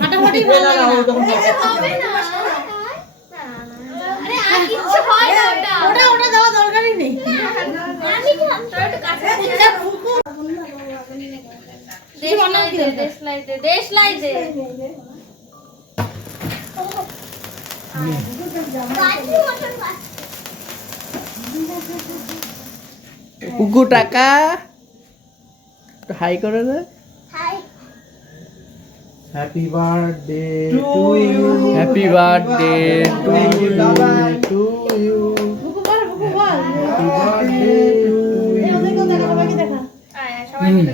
ফাটাফাটি ভালো লাগে না। আরে আর কিছু হয় না ওটা দেওয়া দরকারই নেই। আমি কি তোর একটু কাছে দেশ লাইটে কুকু টাকা হাই করে দে। Happy birthday to you, happy birthday to you, বুকু বল happy birthday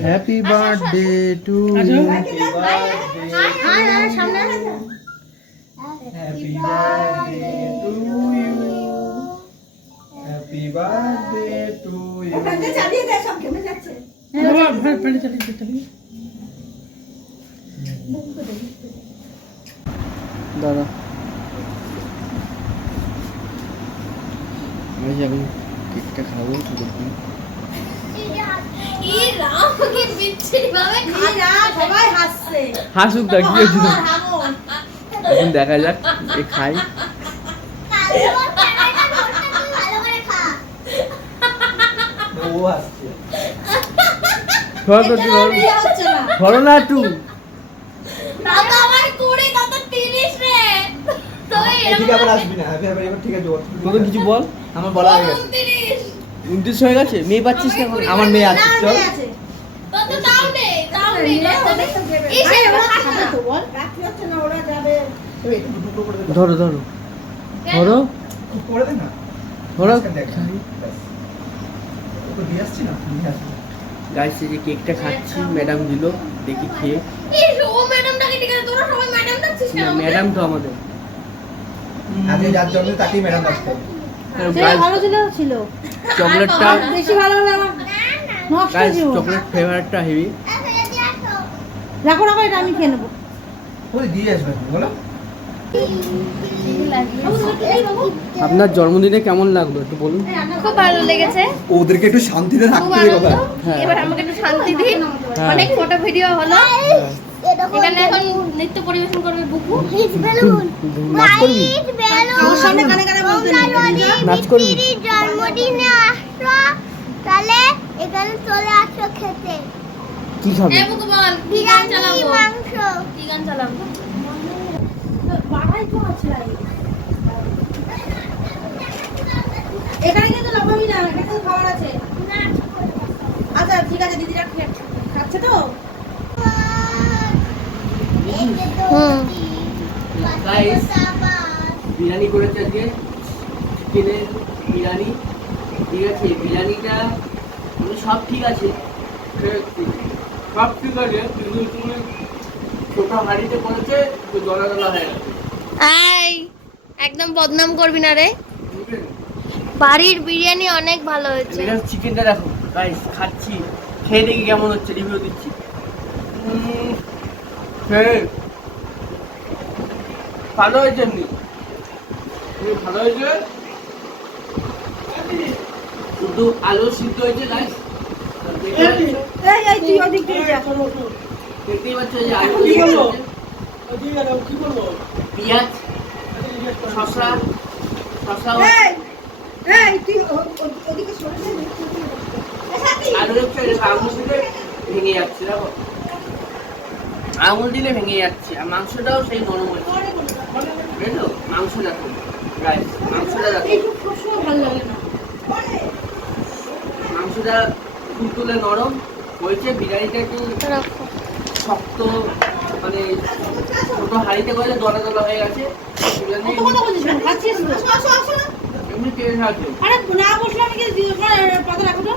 happy birthday to you, সামনে happy birthday to you, happy birthday to you. দাদা আমি এখন কেকটা খাবো দেখুন। সবাই হাসছে। হাসুক দা কি হয়েছে এখন দেখা যাক এ খাই। ও আসছে ধরো তো ধরো না একটু। ঠিক আবার আসবি না, হ্যাপি হ্যাপি ঠিক আছে বল। তোদের কিছু বল। আমার বলা হয়ে গেছে। 29 হয়ে গেছে, মেয়ে পাচ্ছিস না এখন? আমার মেয়ে আছে, চল। এই একটু টুকরো করে দে। ধরো ধরো ধরো খুব করে দে না। ধরো। দেখ ব্যাস। ওকে দিয়ে আসছি না, দিয়ে আসছি। গাইস এই যে কেকটা খাচ্ছি, ম্যাডাম দিল, দেখি খেয়ে। না ম্যাডাম তো আমাদের আজকে যার জন্য তাকেই ম্যাডাম আসতে হবে। ভালো ছিল চকলেটটা বেশি ভালো হলে আমার নষ্ট হয়ে গাইস যাবে। চকলেট ফ্লেভারটা হেভি। রাখো এটা আমি খেয়ে নেবো। ওই দিয়ে আসবে বলো। আপনার জন্মদিনে কেমন লাগলো একটু বলুন। খুব ভালো লেগেছে, ওদেরকে একটু শান্তিতে খুব থাকতে হবে আনন্দ। কথা। হ্যাঁ। এবার আমাকে একটু শান্তি দিন। হ্যাঁ। অনেক ফটো ভিডিও হলো। এখানে এখন নৃত্য পরিবেশন করবে বুকু। নাচ করবি? আমার সামনে কানে কানে বলতে নেই। নাচ করবি? জন্মদিনে আসো, তাহলে এখানে চলে আসো খেতে। কি খাবি? এ বুকু বল, কি গান বিরিয়ানি, চালাবো? মাংস। কি গান চালাবো? বাড়াই তো আছে। এখানে কিন্তু লাফাবি না, এখানে তো খাবার আছে। আচ্ছা ঠিক আছে, দিদি খাচ্ছে তো। Guys, বিরিয়ানি করেছে আজকে, চিকেনের বিরিয়ানি। ঠিক আছে, বিরিয়ানিটা সব ঠিক আছে, সব ঠিক আছে, কিন্তু তুমি ছোট হাঁড়িতে করেছে তো জলা জলা হয়ে গেছে। একদম বদনাম করবি না রে। বুঝলেন? বাড়ির বিরিয়ানি অনেক ভালো হয়েছে। এখানে চিকেনটা দেখো গাইস, খাচ্ছি, খেয়ে দেখি কেমন হচ্ছে, রিভিউ দিচ্ছি। খেয়ে ভালো হয়েছে, এমনি ভালো হয়েছে, শুধু আলু সিদ্ধ হয়েছে গাইস। এই তুই ওদিক দিয়ে যা। দেখতেই পাচ্ছ যে আলু সিদ্ধ হয়েছে, পেঁয়াজ, শসা এই তুই ওদিকে সরে যা। আলু হচ্ছে আঙুল দিলে ভেঙে যাচ্ছে, দেখো আঙুল দিলে ভেঙে যাচ্ছে। আর মাংসটাও সেই নরম হয়েছে, বুঝলো? মাংস দেখো গাইস, মাংসটা দেখো, ভালো লাগে না। মাংসটা তুলতুলে নরম হয়েছে। বিরিয়ানিটা একটু শক্ত, মানে ছোট হাঁড়িতে করে দলা দলা হয়ে গেছে। বিরিয়ানি কত কথা বলছিস না? খাচ্ছিস তো? এমনি টেস্ট আছে। আরে না বসলে আমি কি পাতা রাখো তো?